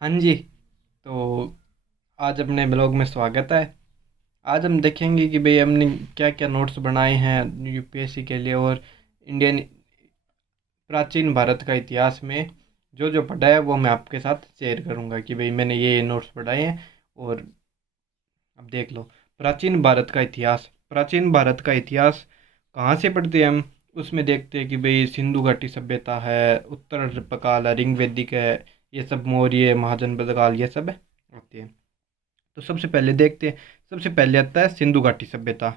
हाँ जी। तो आज अपने ब्लॉग में स्वागत है। आज हम देखेंगे कि भाई हमने क्या क्या नोट्स बनाए हैं यूपीएससी के लिए, और इंडियन प्राचीन भारत का इतिहास में जो जो पढ़ा है वो मैं आपके साथ शेयर करूंगा कि भाई मैंने ये नोट्स पढ़ाए हैं। और अब देख लो, प्राचीन भारत का इतिहास। प्राचीन भारत का इतिहास कहाँ से पढ़ते हैं हम? उसमें देखते हैं कि भाई सिंधु घाटी सभ्यता है, उत्तर हड़प्पा है, ऋग वैदिक है, ये सब मौर्य महाजनपद काल ये सब आते हैं। तो सबसे पहले देखते हैं। सबसे पहले आता है सिंधु घाटी सभ्यता।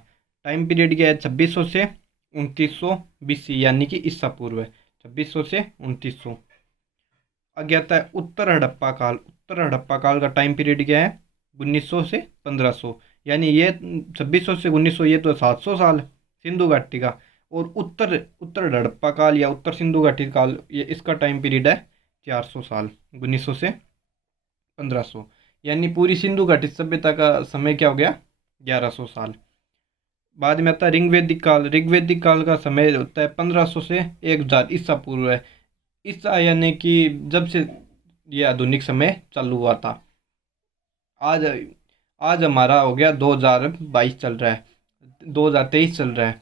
टाइम पीरियड क्या है? 2600 से 2900 बीसी, यानी कि ईसा पूर्व। 2600 से 2900। आगे आता है उत्तर हड़प्पा काल। उत्तर हड़प्पा काल का टाइम पीरियड क्या है? 1900 से 1500, यानी ये 2600 से 1900, ये तो 700 साल सिंधु घाटी का। और उत्तर उत्तर हड़प्पा काल या उत्तर सिंधु घाटी काल, ये इसका टाइम पीरियड है 400 साल, 1900 से 1500। यानी पूरी सिंधु घाटी सभ्यता का समय क्या हो गया? 1100 साल। बाद में आता है ऋग्वैदिक काल। ऋग्वैदिक काल का समय होता है 1500 से 1000 ईसा पूर्व है। ईसा यानी कि जब से ये आधुनिक समय चालू हुआ था। आज आज हमारा हो गया 2022 चल रहा है, 2023 चल रहा है।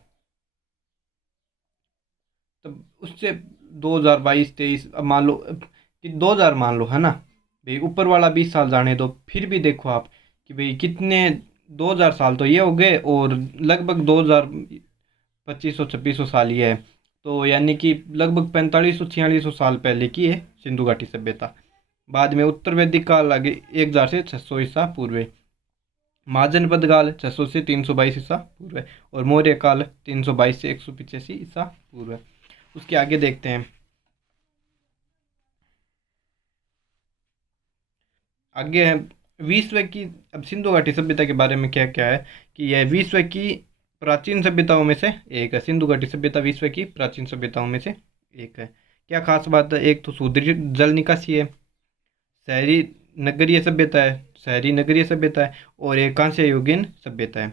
तब उससे 2022 23, अब मान लो कि 2000 मान लो, है ना भाई, ऊपर वाला 20 साल जाने दो। फिर भी देखो आप कि भाई कितने, 2000 साल तो ये हो गए, और लगभग 2000 2500 2600 साल ये है। तो यानी कि लगभग 4500 4600 साल पहले की है सिंधु घाटी सभ्यता। बाद में उत्तर वैदिक काल आगे 1000 से 600 ईसा पूर्व। महाजनपद काल 600 से 322 ईसा पूर्व। और मौर्य काल 322 से 185 ईसा पूर्व। उसके आगे देखते हैं। आगे है विश्व की। अब सिंधु घाटी सभ्यता के बारे में क्या क्या है कि यह विश्व की प्राचीन सभ्यताओं में से एक है। सिंधु घाटी सभ्यता विश्व की प्राचीन सभ्यताओं में से एक है। क्या खास बात है? एक तो सुदृढ़ जल निकासी है, शहरी नगरीय सभ्यता है, शहरी नगरीय सभ्यता है, और एक कांस्य युगीन सभ्यता है।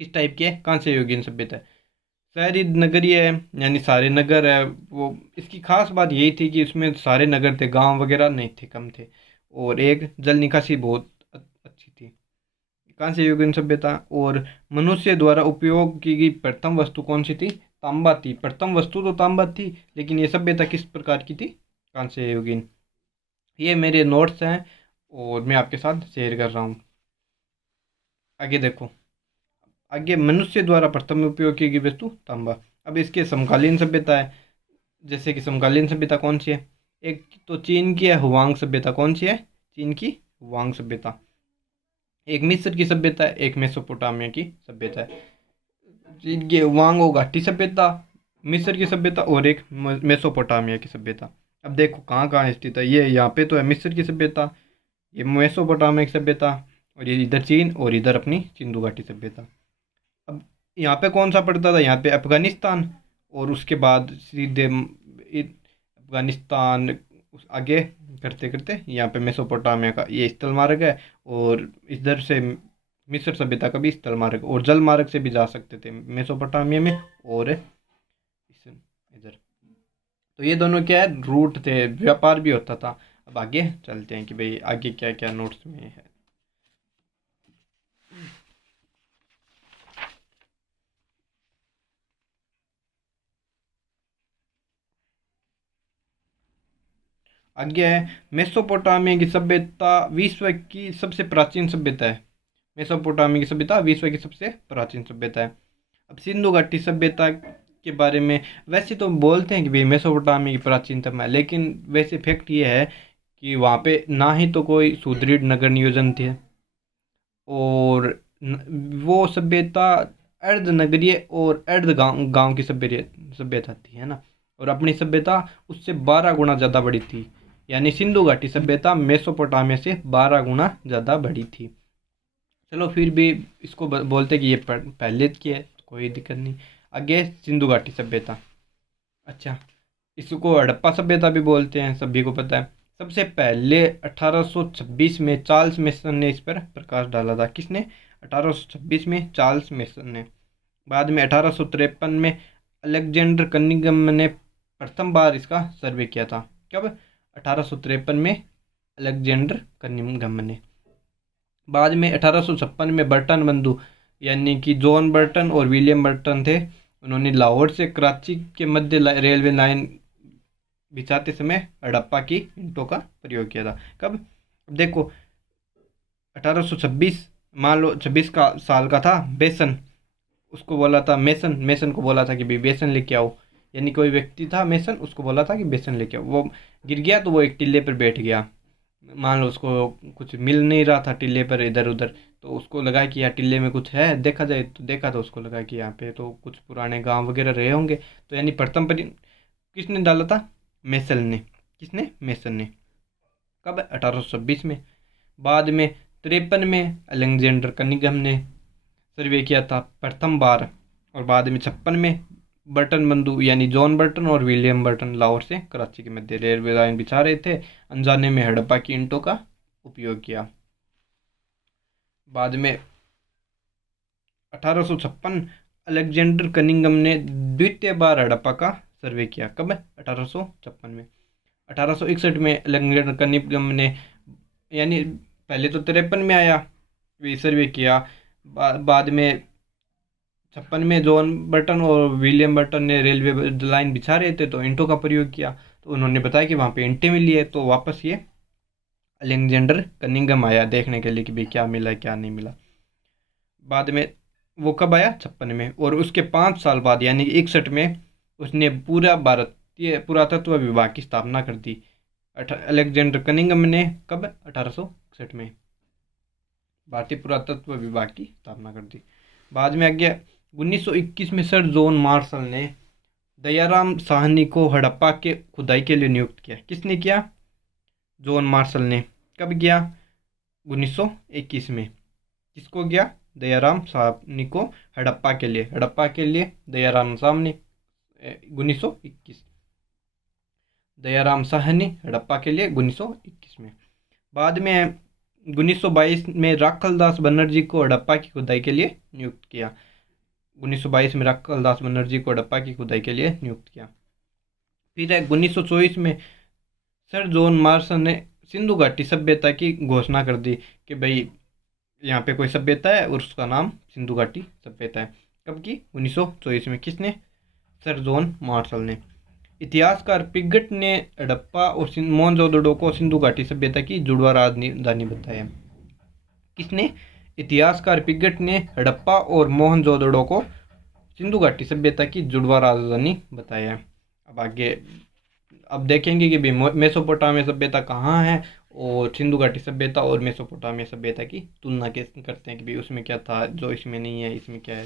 किस टाइप की है? कांस्य युगीन सभ्यता है। शहरी नगरीय है यानी सारे नगर है वो। इसकी खास बात यही थी कि उसमें सारे नगर थे, गांव वगैरह नहीं थे, कम थे। और एक जल निकासी बहुत अच्छी थी। कांस्य युगीन सभ्यता। और मनुष्य द्वारा उपयोग की गई प्रथम वस्तु कौन सी थी? तांबा थी। प्रथम वस्तु तो तांबा थी, लेकिन ये सभ्यता किस प्रकार की थी? कांस्य युगीन। ये मेरे नोट्स हैं और मैं आपके साथ शेयर कर रहा हूँ। आगे देखो। आगे मनुष्य द्वारा प्रथम उपयोग की गई वस्तु तांबा। अब इसके समकालीन सभ्यता है। जैसे कि समकालीन सभ्यता कौन सी है? एक तो चीन की है हुआंग सभ्यता। कौन सी है? चीन की हुआंग सभ्यता। एक मिस्र की सभ्यता है, एक मेसोपोटामिया की सभ्यता है। चीन की हुआंग और घाटी सभ्यता, मिस्र की सभ्यता, और एक मेसोपोटामिया की सभ्यता। अब देखो कहाँ कहाँ स्थित है। ये यहाँ पे तो है मिस्र की सभ्यता, ये मेसोपोटामिया की सभ्यता, और ये इधर चीन, और इधर अपनी सिंधु घाटी सभ्यता। अब यहाँ पे कौन सा पड़ता था? यहाँ पे अफगानिस्तान। और उसके बाद सीधे अफगानिस्तान आगे करते करते यहाँ पे मेसोपोटामिया का ये स्थल मार्ग है। और इधर से मिस्र सभ्यता का भी स्थल मार्ग, और जल मार्ग से भी जा सकते थे मेसोपोटामिया में, और इधर। तो ये दोनों क्या है? रूट थे, व्यापार भी होता था। अब आगे चलते हैं कि भाई आगे क्या क्या नोट्स में है। आगे है मेसोपोटामिया की सभ्यता विश्व की सबसे प्राचीन सभ्यता है। मेसोपोटामिया की सभ्यता विश्व की सबसे प्राचीन सभ्यता है। अब सिंधु घाटी सभ्यता के बारे में वैसे तो बोलते हैं कि भाई मेसोपोटामिया की प्राचीनतम है, लेकिन वैसे फैक्ट ये है कि वहाँ पे ना ही तो कोई सुदृढ़ नगर नियोजन थे, और वो सभ्यता अर्ध नगरीय और अर्ध गांव गांव की सभ्यता थी, है ना। और अपनी सभ्यता उससे 12 गुना ज़्यादा बड़ी थी। यानी सिंधु घाटी सभ्यता मेसोपोटामिया से 12 गुना ज़्यादा बड़ी थी। चलो फिर भी इसको बोलते कि ये पहले की है, तो कोई दिक्कत नहीं। आगे सिंधु घाटी सभ्यता। अच्छा, इसको हड़प्पा सभ्यता भी बोलते हैं, सभी को पता है। सबसे पहले 1826 में चार्ल्स मेसन ने इस पर प्रकाश डाला था। किसने? 1826 में चार्ल्स मेसन ने। बाद में 1853 में अलेक्जेंडर कनिंघम ने प्रथम बार इसका सर्वे किया था। कब? 1853 में अलेक्जेंडर कनिंघम ने। बाद में 1856 में बर्टन बंधु यानी कि जॉन बर्टन और विलियम बर्टन थे, उन्होंने लाहौर से कराची के मध्य रेलवे लाइन बिछाते समय हड़प्पा की ईंटों का प्रयोग किया था। कब? अब देखो 1826, मान लो 26 का साल का था बेसन, उसको बोला था मेसन, मेसन को बोला था कि भाई बेसन लेके आओ, यानी कोई व्यक्ति था मेसन, उसको बोला था कि बेसन लेके आओ। वो गिर गया तो वो एक टिल्ले पर बैठ गया, मान लो उसको कुछ मिल नहीं रहा था टिल्ले पर इधर उधर, तो उसको लगा कि यार टिल्ले में कुछ है, देखा जाए तो देखा, तो उसको लगा कि यहाँ पे तो कुछ पुराने गांव वगैरह रहे होंगे, तो यानी प्रथम पर किसने डाला था? मेसल ने। किसने? मेसन ने। कब? 1826 में। बाद में 53 में अलेक्जेंडर कनिंघम ने सर्वे किया था प्रथम बार, और बाद में 56 में बर्टन बंधु यानी जॉन बर्टन और विलियम बर्टन लाहौर से कराची के मध्य रेलवे लाइन बिछा रहे थे, अनजाने में हड़प्पा की ईंटों का उपयोग किया। बाद में 1856 अलेक्जेंडर कनिंघम ने द्वितीय बार हड़प्पा का सर्वे किया। कब? 1856 में। 1861 में अलेक्जेंडर कनिंघम ने, यानी पहले तो 53 में आया, वे सर्वे किया, बाद में 56 में जॉन बर्टन और विलियम बर्टन ने रेलवे लाइन बिछा रहे थे तो ईंटों का प्रयोग किया, तो उन्होंने बताया कि वहाँ पे ईंटें मिली है, तो वापस ये अलेक्जेंडर कनिंघम आया देखने के लिए कि भाई क्या मिला क्या नहीं मिला। बाद में वो कब आया? 56 में। और उसके 5 साल बाद यानी 61 में उसने पूरा भारतीय पुरातत्व विभाग की स्थापना कर दी। अलेक्जेंडर कनिंघम ने कब? 1861 में भारतीय पुरातत्व विभाग की स्थापना कर दी। बाद में आगे 1921 में सर जॉन मार्शल ने दयाराम साहनी को हड़प्पा के खुदाई के लिए नियुक्त किया। किसने किया? जॉन मार्शल ने। कब किया? 1921 में। किसको किया? दयाराम साहनी को हड़प्पा के लिए, हड़प्पा के लिए दयाराम साहनी 1921, दयाराम साहनी हड़प्पा के लिए 1921 में। बाद में 1922 में राखलदास बनर्जी को हड़प्पा की खुदाई के लिए नियुक्त किया। 1922 में राखलदास बनर्जी को हड़प्पा की खुदाई के लिए नियुक्त किया। फिर 1924 में सर जॉन मार्शल ने सिंधु घाटी सभ्यता की घोषणा कर दी कि भाई यहाँ पे कोई सभ्यता है और उसका नाम सिंधु घाटी सभ्यता है। कब की? 1924 में। किसने? सर जॉन मार्शल ने। इतिहासकार पिगट ने हड़प्पा और मोहनजोदड़ो को सिंधु घाटी सभ्यता की जुड़वा राजधानी बताया। किसने? इतिहासकार पिगट ने हड़प्पा और मोहनजोदड़ो को सिंधु घाटी सभ्यता की जुड़वा राजधानी बताया। अब आगे अब देखेंगे कि मेसोपोटामिया सभ्यता कहाँ है, और सिंधु घाटी सभ्यता और मेसोपोटामिया सभ्यता की तुलना कैसे करते हैं कि भाई उसमें क्या था जो इसमें नहीं है, इसमें क्या है।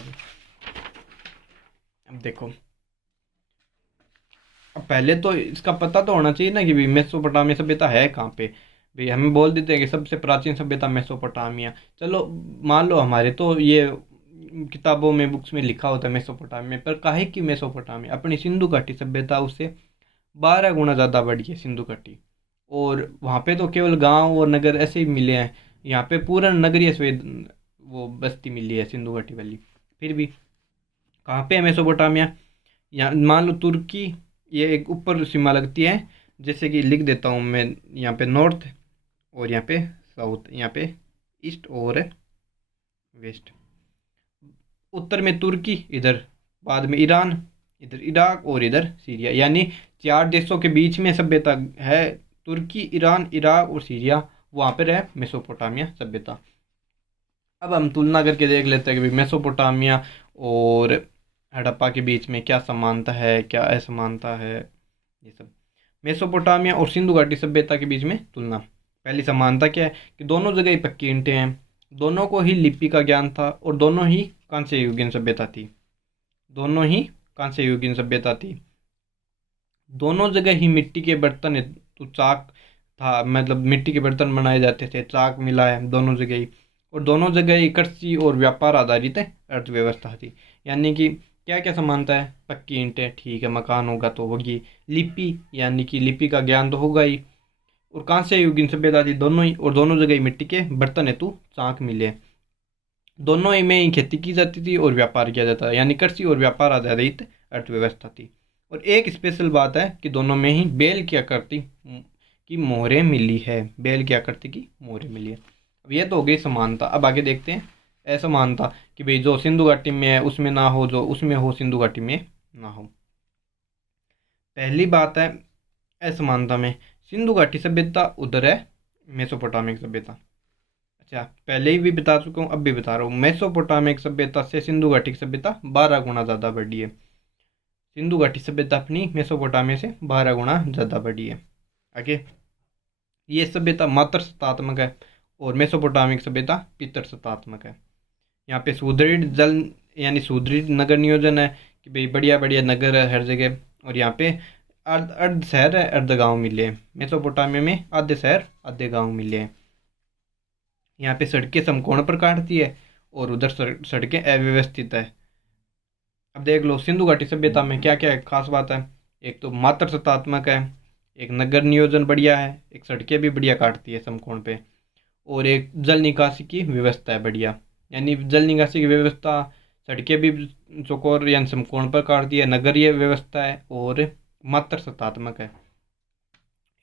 अब देखो, अब पहले तो इसका पता तो होना चाहिए ना कि भाई मेसोपोटामिया सभ्यता है कहाँ पे। भाई हमें बोल देते हैं कि सबसे प्राचीन सभ्यता मेसोपोटामिया, चलो मान लो हमारे तो ये किताबों में बुक्स में लिखा होता है मेसोपोटामिया, पर काहे की मेसोपोटामिया? अपनी सिंधु घाटी सभ्यता उससे 12 गुना ज़्यादा बढ़ी है सिंधु घाटी, और वहाँ पे तो केवल गांव और नगर ऐसे ही मिले हैं, यहाँ पे पूरा नगरीय स्वेद वो बस्ती मिली है सिंधु घाटी वाली। फिर भी कहाँ पे है मेसोपोटामिया? यहाँ मान लो तुर्की, ये एक ऊपर सीमा लगती है, जैसे कि लिख देता हूँ मैं, यहाँ पे नॉर्थ और यहाँ पे साउथ, यहाँ पे ईस्ट और वेस्ट। उत्तर में तुर्की, इधर बाद में ईरान, इधर इराक और इधर सीरिया, यानी 4 देशों के बीच में सभ्यता है। तुर्की, ईरान, इराक और सीरिया, वहाँ पर है मेसोपोटामिया सभ्यता। अब हम तुलना करके देख लेते हैं कि मेसोपोटामिया और हड़प्पा के बीच में क्या समानता है क्या असमानता है, ये सब। मेसोपोटामिया और सिंधु घाटी सभ्यता के बीच में तुलना। पहली समानता क्या है कि दोनों जगह ही पक्की ईंटें हैं, दोनों को ही लिपि का ज्ञान था, और दोनों ही कांस्य युगीन सभ्यता थी, दोनों ही कांस्य युगीन सभ्यता थी। दोनों जगह ही मिट्टी के बर्तन तो चाक था, मतलब मिट्टी के बर्तन बनाए जाते थे, चाक मिला है दोनों जगह ही, और दोनों जगह ही कृषि और व्यापार आधारित अर्थव्यवस्था थी। यानी कि क्या क्या समानता है? पक्की ईंटें, ठीक है, मकान होगा तो होगी, लिपि यानी कि लिपि का ज्ञान तो होगा ही, और कांस्य युगीन सभ्यता थी दोनों ही, और दोनों जगह ही मिट्टी के बर्तन हेतु चाक मिले। दोनों ही में ही खेती की जाती थी और व्यापार किया जाता था, यानी कृषि और व्यापार आधारित अर्थव्यवस्था थी। और एक स्पेशल बात है कि दोनों में ही बेल की कि मोहरें मिली है। बेल क्या करती कि मोहरें मिली है। अब ये तो हो गई समानता। अब आगे देखते हैं असमानता, कि भाई जो सिंधु घाटी में है उसमें ना हो, जो उसमें हो सिंधु घाटी में ना हो। पहली बात है असमानता में, सिंधु घाटी सभ्यता उधर है मेसोपोटामिक सभ्यता। अच्छा, पहले ही भी बता चुका हूँ, अब भी बता रहा हूँ, मेसोपोटामिक सभ्यता से सिंधु घाटी सभ्यता 12 गुना ज़्यादा बढ़ी है। सिंधु घाटी सभ्यता अपनी मेसोपोटामिया से 12 गुना ज़्यादा बढ़ी है। आगे, ये सभ्यता मात्र सत्तात्मक है और मेसोपोटामिक सभ्यता पितर सत्तात्मक है। यहाँ पे सुदृढ़ जल यानी सुदृढ़ नगर नियोजन है, कि भाई बढ़िया बढ़िया नगर है हर जगह। और यहाँ पे अर्ध अर्ध शहर है, अर्ध गांव मिले हैं। मेसोपोटामिया में आधे शहर आधे गांव मिले हैं। यहाँ पे सड़कें समकोण पर काटती है और उधर सड़कें अव्यवस्थित है। अब देख लो सिंधु घाटी सभ्यता में क्या क्या खास बात है। एक तो मात्र सत्तात्मक है, एक नगर नियोजन बढ़िया है, एक सड़कें भी बढ़िया काटती है समकोण पे, और एक जल निकासी की व्यवस्था है बढ़िया। यानी जल निकासी की व्यवस्था, सड़कें भी चौकोर यानी समकोण पर काटती है, नगरीय व्यवस्था है और मात्र सत्तात्मक है।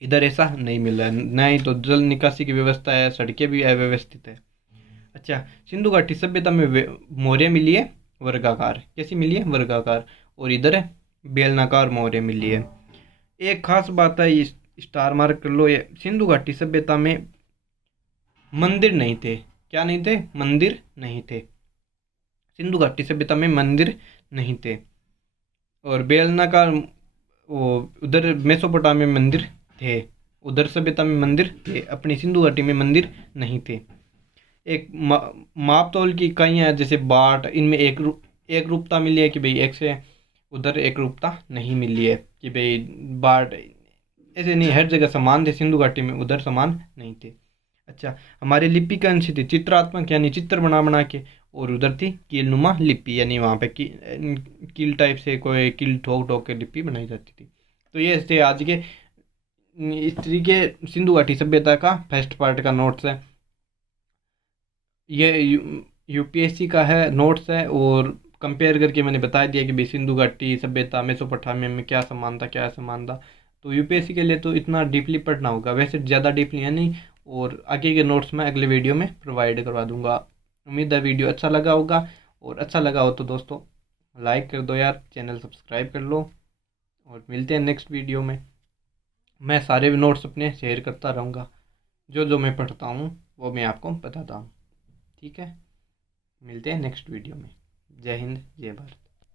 इधर ऐसा नहीं मिल रहा है, न ही तो जल निकासी की व्यवस्था है, सड़कें भी अव्यवस्थित है। अच्छा, सिंधु घाटी सभ्यता में मोहरें मिली है वर्गाकार। कैसी मिली है? वर्गाकार। और इधर है बेलनाकार मोहरें मिली है। एक खास बात है, इस स्टार मार्क कर लो, ये सिंधु घाटी सभ्यता में मंदिर नहीं थे। क्या नहीं थे? मंदिर नहीं थे। सिंधु घाटी सभ्यता में मंदिर नहीं थे। और बेलनाकार वो उधर मेसोपोटामिया में मंदिर थे, उधर सभ्यता में मंदिर थे, अपनी सिंधु घाटी में मंदिर नहीं थे। एक माप तौल की इकाइयाँ जैसे बाट, इनमें एक रूपता मिली है कि भाई एक से उधर एक रूपता नहीं मिली है कि भाई बाट ऐसे नहीं, हर जगह समान थे सिंधु घाटी में, उधर समान नहीं थे। अच्छा, हमारी लिपि का अंश थी चित्रात्मक यानी चित्र बना बना के, और उधर थी कीलनुमा लिपि यानी वहाँ पे कील टाइप से कोई कील ठोक ठोक के लिपि बनाई जाती थी। तो ये थे आज के इस तरीके सिंधु घाटी सभ्यता का फर्स्ट पार्ट का नोट्स है। ये यूपीएससी का है नोट्स है, और कंपेयर करके मैंने बता दिया कि भाई सिंधु घाटी सभ्यता मेसोपोटामिया में क्या समान था क्या असमान था। तो यूपीएससी के लिए तो इतना डीपली पढ़ना होगा, वैसे ज़्यादा डीपली है नहीं। और आगे के नोट्स मैं अगले वीडियो में प्रोवाइड करवा दूंगा। उम्मीद है वीडियो अच्छा लगा होगा, और अच्छा लगा हो तो दोस्तों लाइक कर दो यार, चैनल सब्सक्राइब कर लो, और मिलते हैं नेक्स्ट वीडियो में। मैं सारे नोट्स अपने शेयर करता रहूँगा, जो जो मैं पढ़ता हूँ वो मैं आपको बताता हूँ। ठीक है, मिलते हैं नेक्स्ट वीडियो में। जय हिंद, जय भारत।